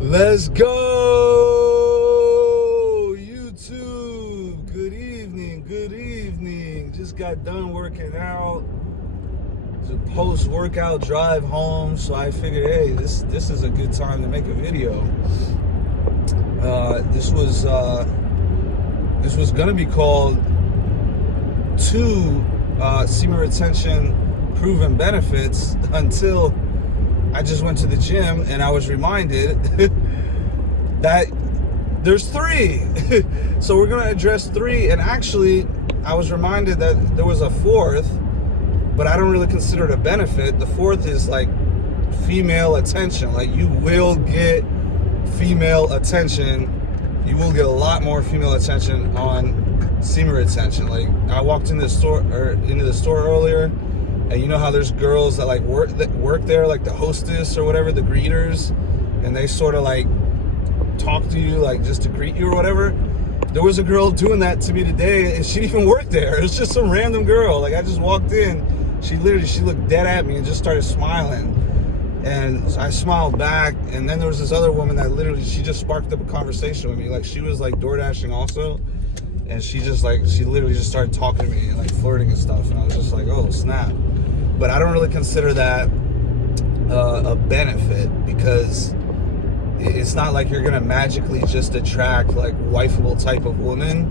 Let's go, YouTube. Good evening, good evening. Just got done working out. It's a post-workout drive home, so I figured, hey, this is a good time to make a video. This was gonna be called 2 semen retention proven benefits until I just went to the gym and I was reminded that there's 3. So we're gonna address 3, and actually I was reminded that there was a 4th, but I don't really consider it a benefit. The 4th is like female attention. Like, you will get female attention. You will get a lot more female attention on semen retention. Like, I walked into the store earlier, and you know how there's girls that like work there, like the hostess or whatever, the greeters, and they sort of like talk to you like just to greet you or whatever. There was a girl doing that to me today, and she didn't even work there. It was just some random girl. Like, I just walked in, she looked dead at me and just started smiling, and I smiled back. And then there was this other woman that she just sparked up a conversation with me. Like, she was like door dashing also, and she literally just started talking to me and like flirting and stuff, and I was just like, oh snap. But I don't really consider that a benefit, because it's not like you're gonna magically just attract like wifeable type of woman.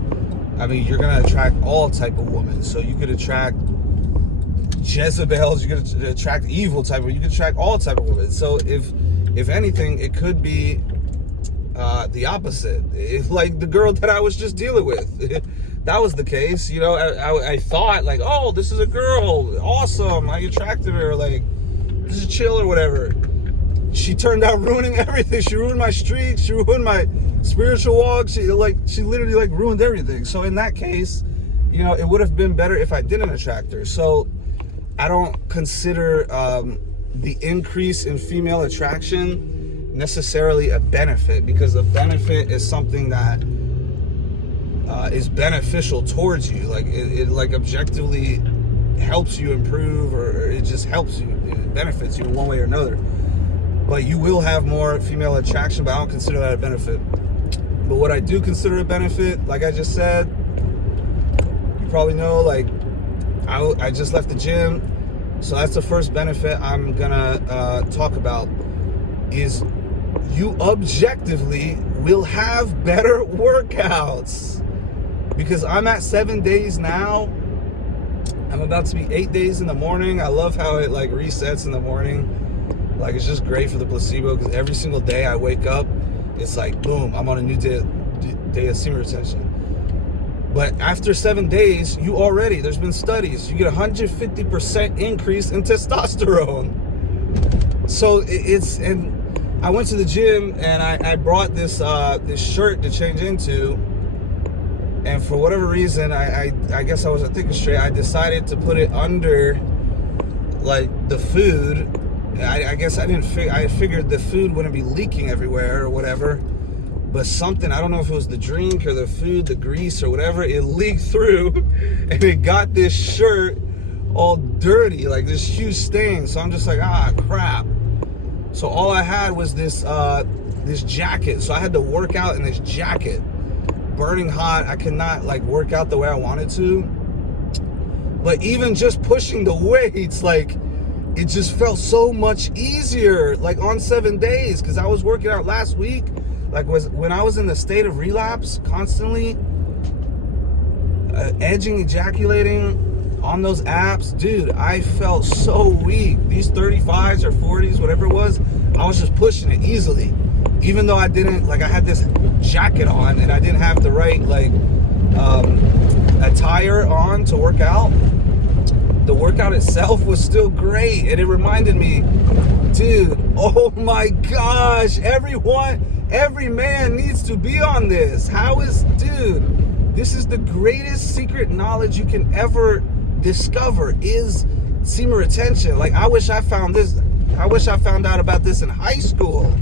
I mean, you're gonna attract all type of women. So you could attract Jezebels, you could attract evil type of, you could attract all type of women. So if anything, it could be the opposite. If like the girl that I was just dealing with, that was the case, you know, I thought like, oh, this is a girl, awesome, I attracted her, like, this is chill or whatever. She turned out ruining everything. She ruined my streak, she ruined my spiritual walk, she literally like ruined everything. So in that case, you know, it would have been better if I didn't attract her. So I don't consider the increase in female attraction necessarily a benefit, because a benefit is something that is beneficial towards you. Like, it like objectively helps you improve, or it just helps you, it benefits you in one way or another. But you will have more female attraction, but I don't consider that a benefit. But what I do consider a benefit, like I just said, you probably know, like, I just left the gym, so that's the first benefit I'm gonna talk about, is you objectively will have better workouts. Because I'm at 7 days now. I'm about to be 8 days in the morning. I love how it like resets in the morning. Like, it's just great for the placebo, because every single day I wake up, it's like, boom, I'm on a new day of semen retention. But after 7 days, there's been studies, you get 150% increase in testosterone. So and I went to the gym, and I brought this this shirt to change into, and for whatever reason, I guess I wasn't thinking straight. I decided to put it under like the food. I guess I figured the food wouldn't be leaking everywhere or whatever, but something, I don't know if it was the drink or the food, the grease or whatever, it leaked through and it got this shirt all dirty, like this huge stain. So I'm just like, ah, crap. So all I had was this this jacket. So I had to work out in this jacket, burning hot. I could not like work out the way I wanted to. But even just pushing the weights, like, it just felt so much easier, like on 7 days, because I was working out last week, like when I was in the state of relapse, constantly ejaculating on those apps, dude, I felt so weak. These 35s or 40s, whatever it was, I was just pushing it easily, even though I didn't, like, I had this jacket on and I didn't have the right like attire on to work out. The workout itself was still great, and it reminded me, dude, oh my gosh, every man needs to be on this. Dude, this is the greatest secret knowledge you can ever discover, is semen retention. Like, I wish I found out about this in high school.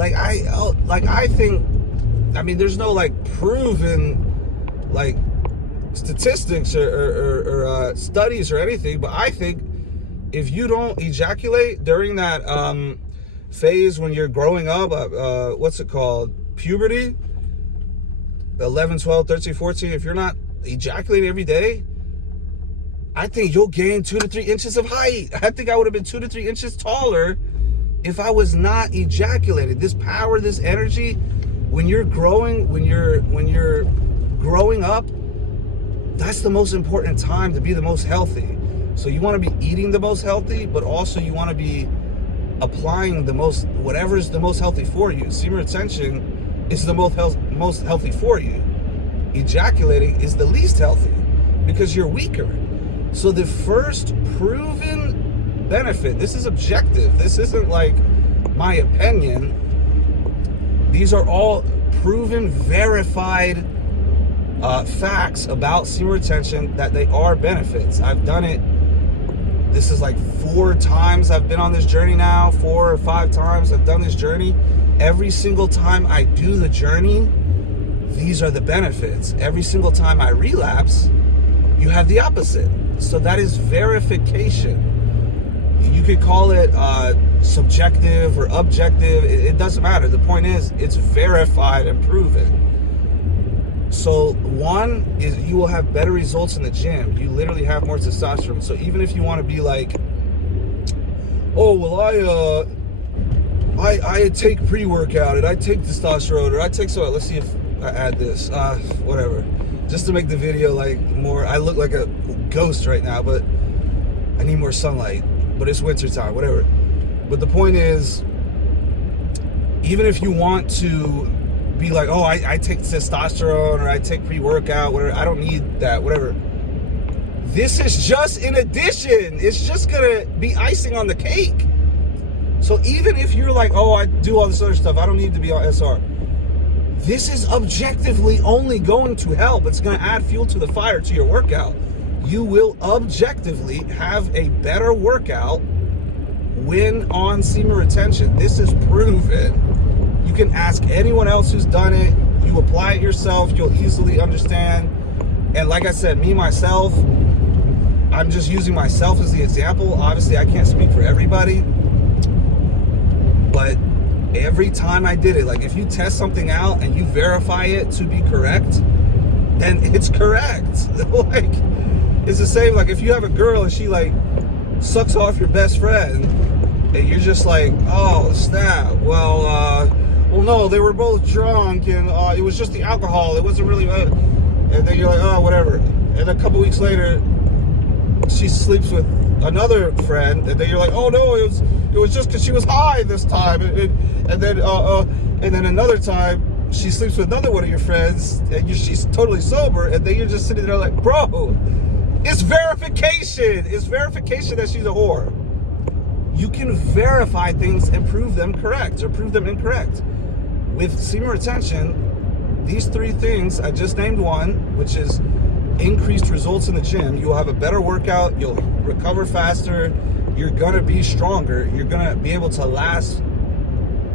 I think, I mean, there's no like proven like statistics or studies or anything, but I think if you don't ejaculate during that phase when you're growing up, what's it called? Puberty, 11, 12, 13, 14, if you're not ejaculating every day, I think you'll gain 2 to 3 inches of height. I think I would have been 2 to 3 inches taller if I was not ejaculating. This power, this energy, when you're growing, when you're growing up, that's the most important time to be the most healthy. So you want to be eating the most healthy, but also you want to be applying the most, whatever's the most healthy for you. Semen retention is the most healthy for you. Ejaculating is the least healthy because you're weaker. So the first proven benefit, this is objective. This isn't like my opinion. These are all proven, verified facts about semen retention that they are benefits. I've done it. This is like 4 times I've been on this journey now, 4 or 5 times I've done this journey. Every single time I do the journey, these are the benefits. Every single time I relapse, you have the opposite. So that is verification. You could call it subjective or objective. It doesn't matter. The point is, it's verified and proven. So one is you will have better results in the gym. You literally have more testosterone. So even if you want to be like, oh, well, I take pre-workout and I take testosterone, or I take, so let's see if I add this, whatever, just to make the video like more, I look like a ghost right now, but I need more sunlight, but it's winter time, whatever. But the point is, even if you want to be like, oh, I take testosterone or I take pre-workout, whatever, I don't need that, whatever. This is just in addition. It's just gonna be icing on the cake. So even if you're like, oh, I do all this other stuff, I don't need to be on SR. This is objectively only going to help. It's gonna add fuel to the fire to your workout. You will objectively have a better workout when on semen retention. This is proven. You can ask anyone else who's done it. You apply it yourself, you'll easily understand. And like I said, me, myself, I'm just using myself as the example. Obviously, I can't speak for everybody. But every time I did it, like if you test something out and you verify it to be correct, then it's correct. Like, it's the same, like if you have a girl and she like sucks off your best friend and you're just like, oh, snap. Well, no, they were both drunk and it was just the alcohol. It wasn't really, and then you're like, oh, whatever. And a couple weeks later, she sleeps with another friend, and then you're like, oh no, it was just because she was high this time, and then another time she sleeps with another one of your friends, and she's totally sober, and then you're just sitting there like, bro, it's verification. It's verification that she's a whore. You can verify things and prove them correct or prove them incorrect. With semen retention, these 3 things, I just named one, which is increased results in the gym. You'll have a better workout, you'll recover faster, you're gonna be stronger, you're gonna be able to last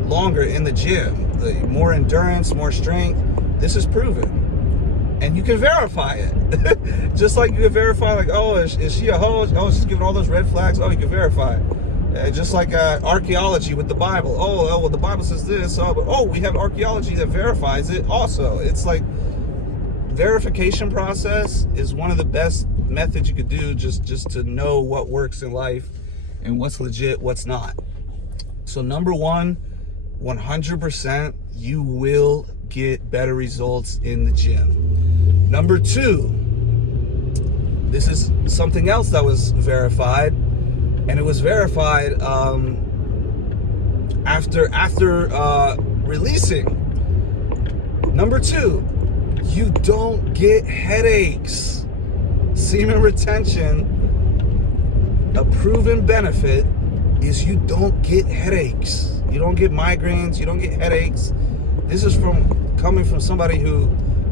longer in the gym. More endurance, more strength. This is proven. And you can verify it. Just like you can verify, like, oh, is she a hoe? Oh, she's giving all those red flags. Oh, you can verify it. Just like archaeology with the Bible. Oh, well, the Bible says this. Oh, we have archaeology that verifies it also. It's like, verification process is one of the best methods you could do just to know what works in life and what's legit, what's not. So number 1, 100% you will get better results in the gym. Number 2, this is something else that was verified, and it was verified after releasing. Number 2, you don't get headaches. Semen retention, a proven benefit is you don't get headaches. You don't get migraines, you don't get headaches. This is coming from somebody who,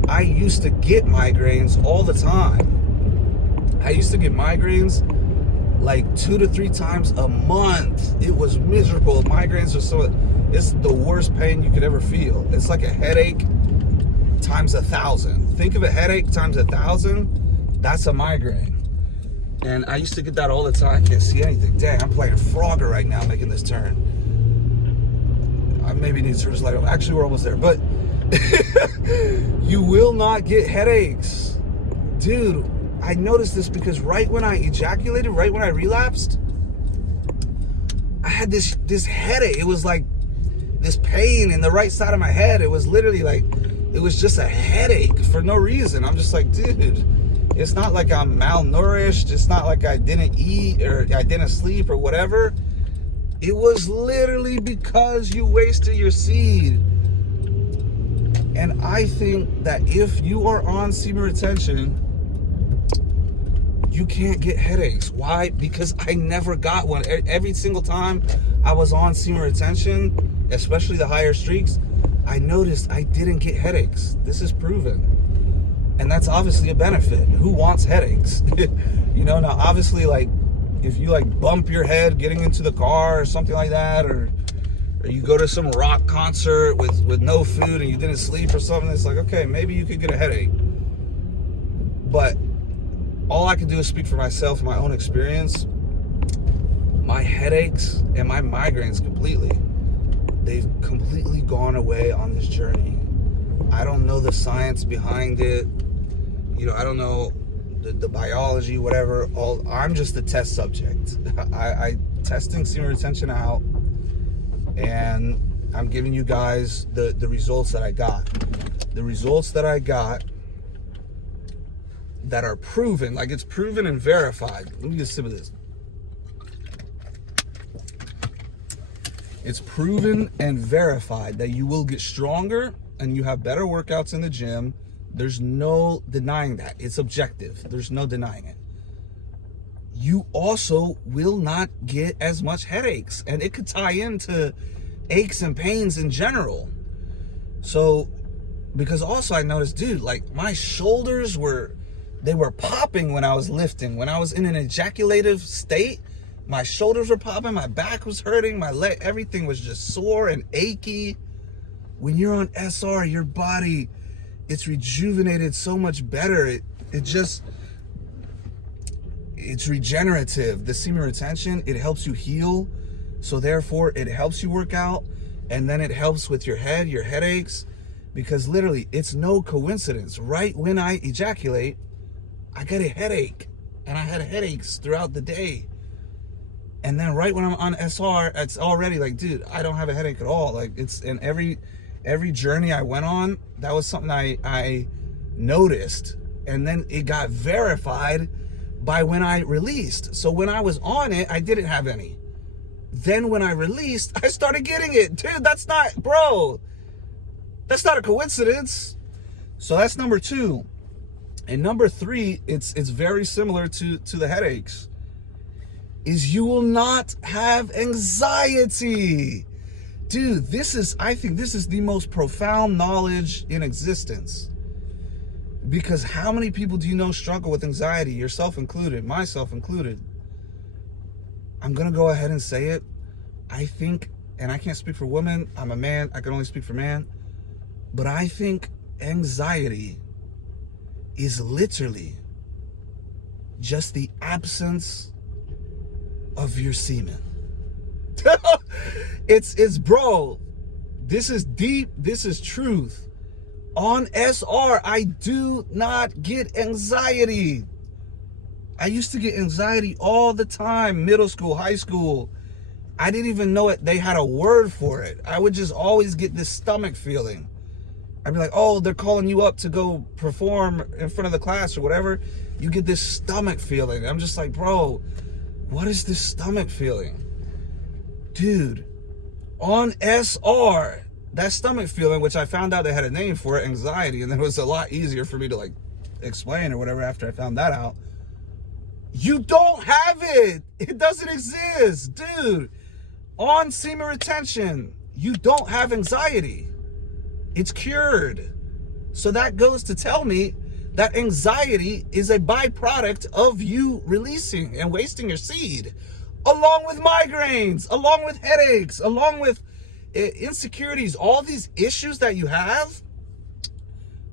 I used to get migraines all the time. I used to get migraines like 2 to 3 times a month. It was miserable. Migraines are it's the worst pain you could ever feel. It's like a headache times 1,000. Think of a headache times 1,000. That's a migraine. And I used to get that all the time. I can't see anything. Dang, I'm playing Frogger right now, making this turn. maybe need to turn this light on. Actually, we're almost there. But you will not get headaches. Dude, I noticed this because right when I ejaculated, right when I relapsed, I had this headache. It was like this pain in the right side of my head. It was literally like, it was just a headache for no reason. I'm just like, dude, it's not like I'm malnourished. It's not like I didn't eat or I didn't sleep or whatever. It was literally because you wasted your seed. And I think that if you are on semen retention, you can't get headaches. Why? Because I never got one. Every single time I was on semen retention, especially the higher streaks, I noticed I didn't get headaches. This is proven. And that's obviously a benefit. Who wants headaches? You know, now obviously, like, if you like bump your head getting into the car or something like that, or you go to some rock concert with no food and you didn't sleep or something, it's like, okay, maybe you could get a headache. But all I can do is speak for myself, my own experience. My headaches and my migraines they've completely gone away on this journey. I don't know the science behind it. You know, I don't know the biology, whatever. I'm just a test subject. I testing semen retention out, and I'm giving you guys the results that I got. The results that I got that are proven, like it's proven and verified. Let me get a sip of this. It's proven and verified that you will get stronger and you have better workouts in the gym. There's no denying that. It's objective. There's no denying it. You also will not get as much headaches, and it could tie into aches and pains in general. So, because also I noticed, dude, like my shoulders were popping when I was lifting. When I was in an ejaculative state, my shoulders were popping, my back was hurting, my leg, everything was just sore and achy. When you're on SR, your body, it's rejuvenated so much better. It's regenerative. The semen retention, it helps you heal. So therefore, it helps you work out. And then it helps with your head, your headaches. Because literally, it's no coincidence. Right when I ejaculate, I get a headache. And I had headaches throughout the day. And then right when I'm on SR, it's already like, dude, I don't have a headache at all. Like, it's in every journey I went on, that was something I noticed. And then it got verified by when I released. So when I was on it, I didn't have any. Then when I released, I started getting it. Dude, that's not a coincidence. So that's number 2. And number 3, it's very similar to the headaches, is you will not have anxiety. Dude, I think this is the most profound knowledge in existence. Because how many people do you know struggle with anxiety? Yourself included, myself included. I'm going to go ahead and say it. I think, and I can't speak for women, I'm a man, I can only speak for man. But I think anxiety is literally just the absence of your semen. It's bro, this is deep, this is truth. On SR, I do not get anxiety. I used to get anxiety all the time, middle school, high school. I didn't even know it. They had a word for it. I would just always get this stomach feeling. I'd be like, oh, they're calling you up to go perform in front of the class or whatever. You get this stomach feeling. I'm just like, bro, what is this stomach feeling? Dude, on SR, that stomach feeling, which I found out they had a name for it, anxiety, and then it was a lot easier for me to like explain or whatever after I found that out. You don't have it. It doesn't exist, dude. On semen retention, you don't have anxiety. It's cured. So that goes to tell me that anxiety is a byproduct of you releasing and wasting your seed, along with migraines, along with headaches, along with insecurities, all these issues that you have.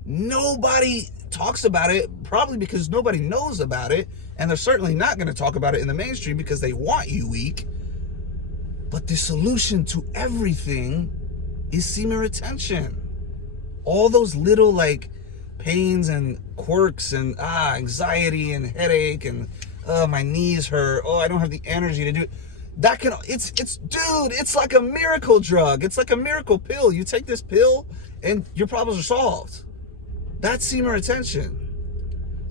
Nobody talks about it, probably because nobody knows about it, and they're certainly not going to talk about it in the mainstream because they want you weak. But the solution to everything is semen retention. All those little like pains and quirks and anxiety and headache and my knees hurt, I don't have the energy to do it. That can, it's like a miracle drug. It's like a miracle pill. You take this pill and your problems are solved. That's semen retention.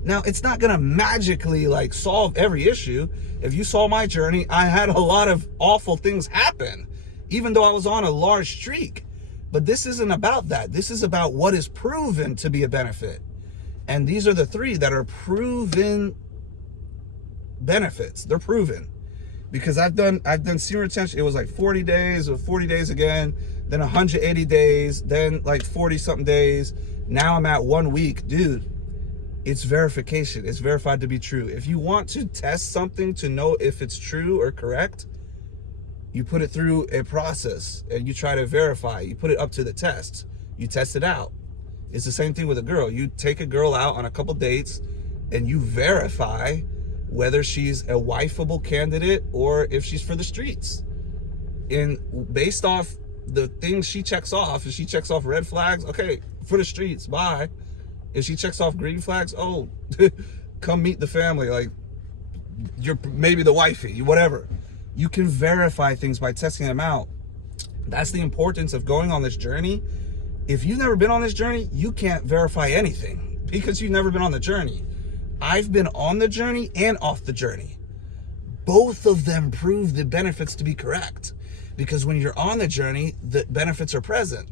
Now, it's not gonna magically like solve every issue. If you saw my journey, I had a lot of awful things happen, even though I was on a large streak. But this isn't about that. This is about what is proven to be a benefit. And these are the three that are proven benefits. They're proven. Because I've done semen retention. It was like 40 days or 40 days again, then 180 days, then like 40 something days. Now I'm at 1 week. Dude, it's verification. It's verified to be true. If you want to test something to know if it's true or correct, you put it through a process and you try to verify. You put it up to the test. You test it out. It's the same thing with a girl. You take a girl out on a couple dates and you verify whether she's a wifeable candidate or if she's for the streets. And based off the things she checks off, if she checks off red flags, okay, for the streets, bye. If she checks off green flags, come meet the family. Like, you're maybe the wifey, whatever. You can verify things by testing them out. That's the importance of going on this journey. If you've never been on this journey, you can't verify anything because you've never been on the journey. I've been on the journey and off the journey. Both of them prove the benefits to be correct, because when you're on the journey, the benefits are present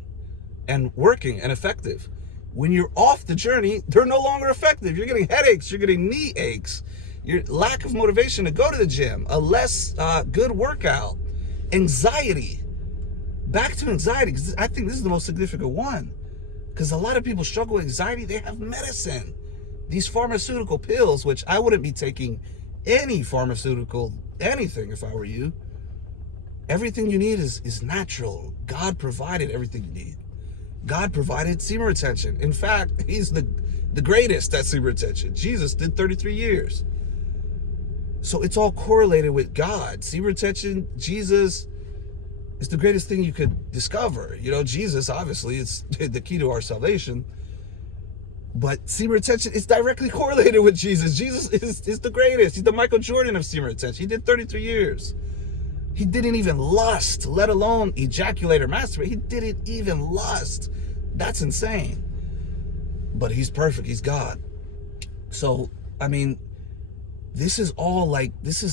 and working and effective. When you're off the journey, they're no longer effective. You're getting headaches, you're getting knee aches, your lack of motivation to go to the gym, a less good workout, anxiety. Back to anxiety, because I think this is the most significant one. Because a lot of people struggle with anxiety, they have medicine. These pharmaceutical pills, which I wouldn't be taking any pharmaceutical, anything if I were you. Everything you need is natural. God provided everything you need. God provided semen retention. In fact, he's the greatest at semen retention. Jesus did 33 years. So it's all correlated with God. Semen retention, Jesus is the greatest thing you could discover. You know, Jesus, obviously, it's the key to our salvation. But semen retention is directly correlated with Jesus. Jesus is the greatest. He's the Michael Jordan of semen retention. He did 33 years. He didn't even lust, let alone ejaculate or masturbate. He didn't even lust. That's insane. But he's perfect. He's God. So, I mean, this is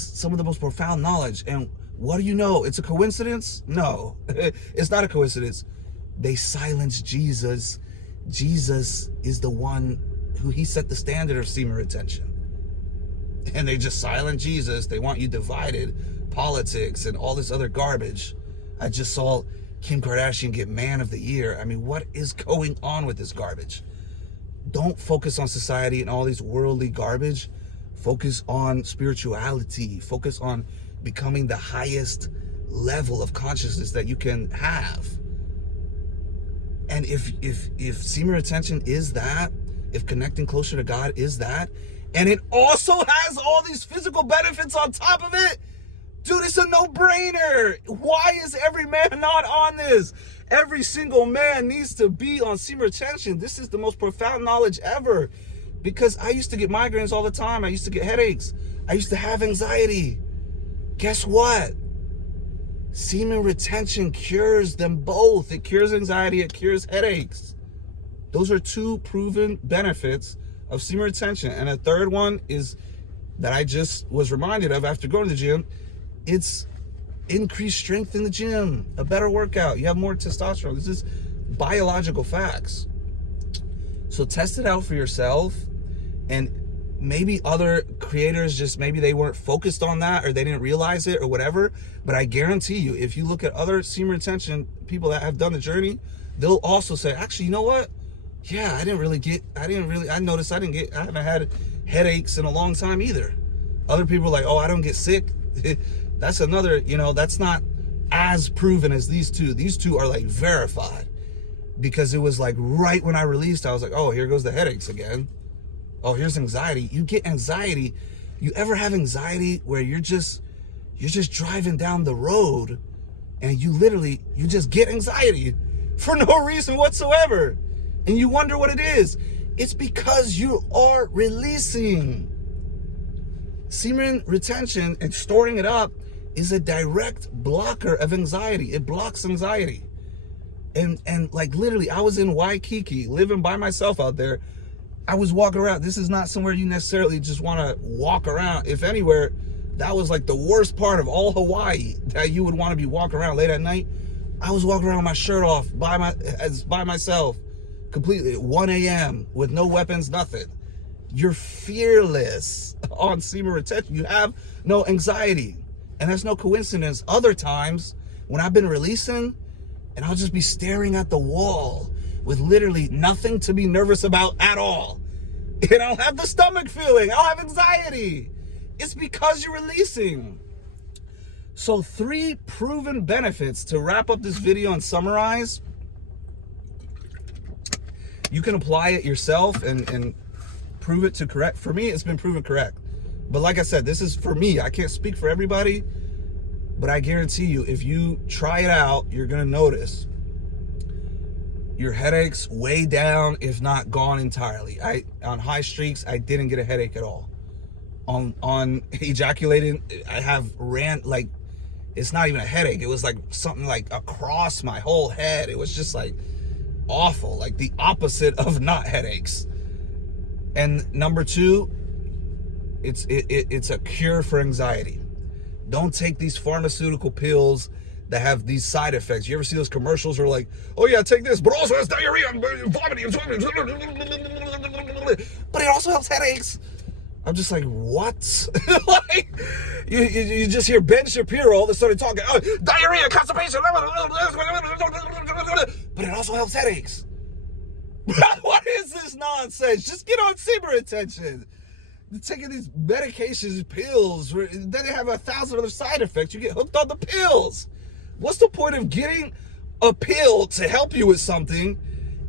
some of the most profound knowledge. And what do you know? It's a coincidence? No, it's not a coincidence. They silenced Jesus. Jesus is the one who he set the standard of semen retention. And they just silent Jesus. They want you divided. Politics and all this other garbage. I just saw Kim Kardashian get Man of the Year. I mean, what is going on with this garbage? Don't focus on society and all these worldly garbage. Focus on spirituality. Focus on becoming the highest level of consciousness that you can have. And if semen retention is that, if connecting closer to God is that, and it also has all these physical benefits on top of it, dude, it's a no-brainer. Why is every man not on this? Every single man needs to be on semen retention. This is the most profound knowledge ever. Because I used to get migraines all the time. I used to get headaches. I used to have anxiety. Guess what? Semen retention cures them both. It cures anxiety, it cures headaches. Those are two proven benefits of semen retention. And a third one is that I just was reminded of after going to the gym. It's increased strength in the gym, a better workout. You have more testosterone. This is biological facts. So test it out for yourself. And maybe other creators just, maybe they weren't focused on that or they didn't realize it or whatever. But I guarantee you, if you look at other semen retention people that have done the journey, they'll also say, actually, you know what? Yeah, I noticed I haven't had headaches in a long time either. Other people are like, oh, I don't get sick. That's another, that's not as proven as these two. These two are like verified, because it was like right when I released, I was like, oh, here goes the headaches again. Oh, here's anxiety. You get anxiety. You ever have anxiety where you're just driving down the road and you just get anxiety for no reason whatsoever. And you wonder what it is. It's because you are releasing. Semen retention and storing it up is a direct blocker of anxiety. It blocks anxiety. And like literally, I was in Waikiki, living by myself out there. I was walking around. This is not somewhere you necessarily just want to walk around. If anywhere, that was like the worst part of all Hawaii that you would want to be walking around late at night. I was walking around with my shirt off by myself, completely at 1 a.m. with no weapons, nothing. You're fearless on semen retention. You have no anxiety. And that's no coincidence. Other times when I've been releasing and I'll just be staring at the wall with literally nothing to be nervous about at all. And I'll have the stomach feeling. I'll have anxiety. It's because you're releasing. So 3 proven benefits to wrap up this video and summarize. You can apply it yourself and prove it to correct. For me, it's been proven correct. But like I said, this is for me. I can't speak for everybody, but I guarantee you, if you try it out, you're gonna notice your headaches way down, if not gone entirely. On high streaks, I didn't get a headache at all. On ejaculating, I have like, it's not even a headache. It was like something like across my whole head. It was just like awful, like the opposite of not headaches. And number 2, it's a cure for anxiety. Don't take these pharmaceutical pills that have these side effects. You ever see those commercials where like, oh yeah, take this, but also has diarrhea and vomiting, but it also helps headaches. I'm just like, what? Like, you just hear Ben Shapiro all of a sudden talking, oh, diarrhea, constipation, but it also helps headaches. What is this nonsense? Just get on semen retention. Taking these medications, pills, then they have 1,000 other side effects. You get hooked on the pills. What's the point of getting a pill to help you with something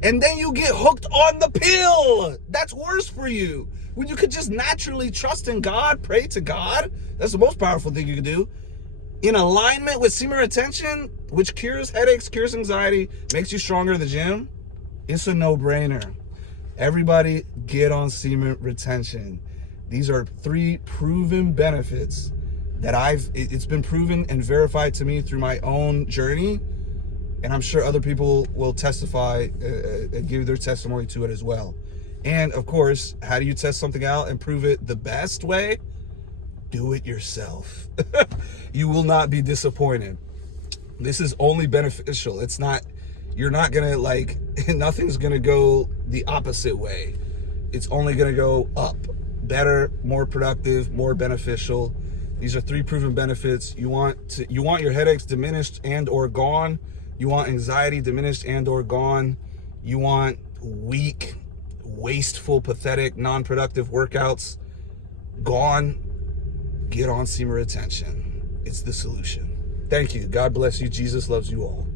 and then you get hooked on the pill? That's worse for you. When you could just naturally trust in God, pray to God. That's the most powerful thing you can do. In alignment with semen retention, which cures headaches, cures anxiety, makes you stronger in the gym, it's a no-brainer. Everybody get on semen retention. These are 3 proven benefits that it's been proven and verified to me through my own journey. And I'm sure other people will testify and give their testimony to it as well. And of course, how do you test something out and prove it the best way? Do it yourself. You will not be disappointed. This is only beneficial. It's not, you're not gonna like, nothing's gonna go the opposite way. It's only gonna go up. Better, more productive, more beneficial. These are 3 proven benefits. You want your headaches diminished and or gone. You want anxiety diminished and or gone. You want weak, wasteful, pathetic, non-productive workouts gone. Get on semen retention. It's the solution. Thank you. God bless you. Jesus loves you all.